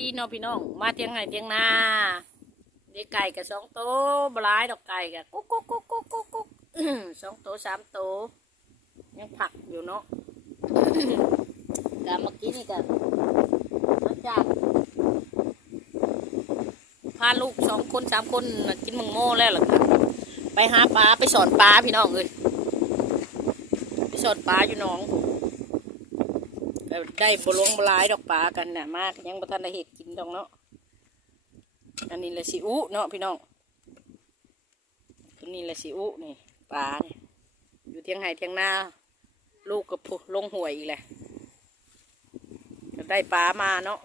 ดีเนาะพี่น้องมาเตียงไห้เตียงนาเด็กไก่กับสองโตบลายดอกไก่กับกุ๊กกุ๊กกุ๊กกุ๊กกุ๊กกุ๊กสองโตสามโตยังผักอยู่เนาะกาเมื่อกี้นี่กันนอกจากพาลูกสองคนสามคนกินมังโม่แล้วล่ะค่ะไปหาปลาไปสอนปลาพี่น้องเลยไปสอนปลาอยู่น้อง ได้บลวงบลายดอกปลากันน่ะมากยังบ่ทันได้เห็ดกินดอกเนาะอันนี้ละสิอุเนาะพี่น้องตัวนี้ละสิอุนี่ปลาเนี่ยอยู่เทียงไห่เทียงนาลูกกับพุลงห่วยอีกแหละได้ปลามาเนาะ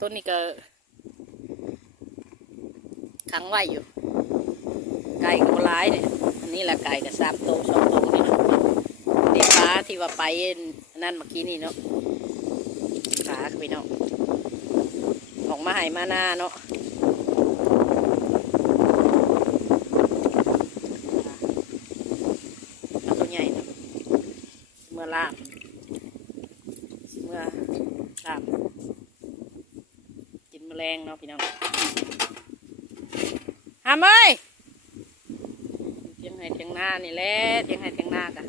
ต้นนี้ก็ขังไว้อยู่ ไก่ก็บ่ร้ายเนี่ยอันนี้แหละไก่กับสามโตสองโตนี่เนาะ นี่ปลาที่ว่าไปนั่นเมื่อกี้นี่เนาะปลาไปเนาะออกมาให้มาหน้าเนาะตัวใหญ่เนาะเมื่อลาบเมื่อสามกินแมลงเนาะพี่น้องหามเอ้ยเทียงไห้เทียงหน้านี่แหละเทียงไห้เทียงหน้ากัน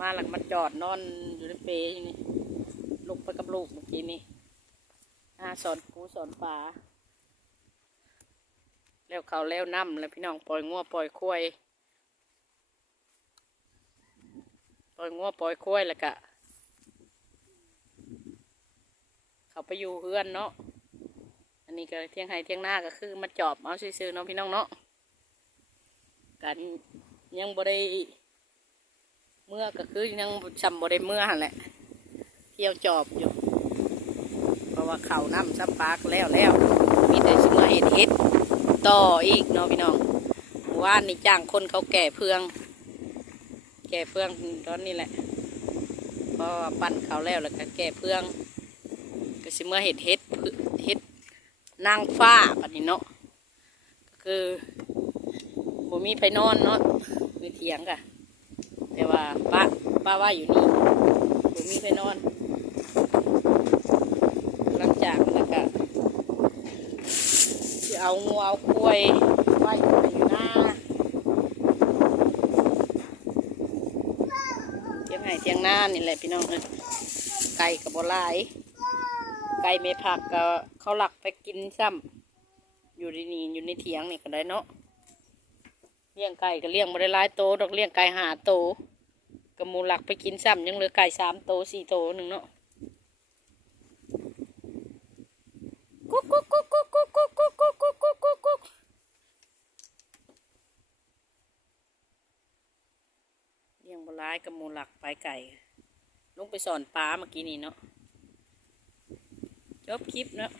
มาหลังมาจอดนอนอยู่ในเปย์อยู่นี่ลงไปกับลูกเมื่อกี้นี่อาสอนกูสอนป่าแล้วเขาแล้วน้ำแล้วพี่น้องปล่อยงัวปล่อยควายปล่อยงัวปล่อยควายแล้วก็เขาไปอยู่เฮือนเนาะอันนี้ก็เที่ยงไห้เที่ยงหน้าก็คือมาจอบเอาซื้อๆเนาะพี่น้องเนาะกันยังบ่ได้ เมื่อก็คือยังจำบ่ได้เมื่อแหละเที่ยวจอบอยู่ เพราะว่าเขาน้ำซับปากแล้วแล้วมีแต่สิมาเห็ดเห็ดต่ออีกเนาะพี่น้องเมื่อว่านนี่จ้างคนเขาแก่เพือง แก่เฟืองตอนนี้แหละเพราะว่าปั้นเขาแล้วแล้วก็แก่เฟือง ก็สิเมื่อเห็ดเห็ดเห็ดนางฟ้าปันนี้เนาะก็คือผมมีไปนอนเนาะมีเถียงกะ แต่ว่าป้าป้าว่าอยู่นี่ผมมีไปนอน หลังจากแล้วก็จะเอางูเอากล้วยไว้อยู่หน้าเทียงไห้เทียงหน้านี่แหละพี่น้องเอ้ยไก่กับบัหลาย ไก่ไม่ผักก็เขาหลักไปกินซ้ำอยู่ในนี่อยู่ในเถียงนี่ก็ได้เนาะเลี้ยงไก่ก็เลี้ยงมาได้หลายโตดอกเลี้ยงไก่หาโต กับหมูหลักไปกินซ้ำยังเหลือไก่สามโตสี่โตหนึ่งเนาะกุ๊กกุ๊กกุ๊กกุ๊กกุ๊กกุ๊กกุ๊กกุ๊กกุ๊กกุ๊กกุ๊กกุ๊กเลี้ยงบัหลายกับหมูหลักไปไก่ ลงไปสอนปลาเมื่อกี้นี่เนาะจบคลิปเนาะ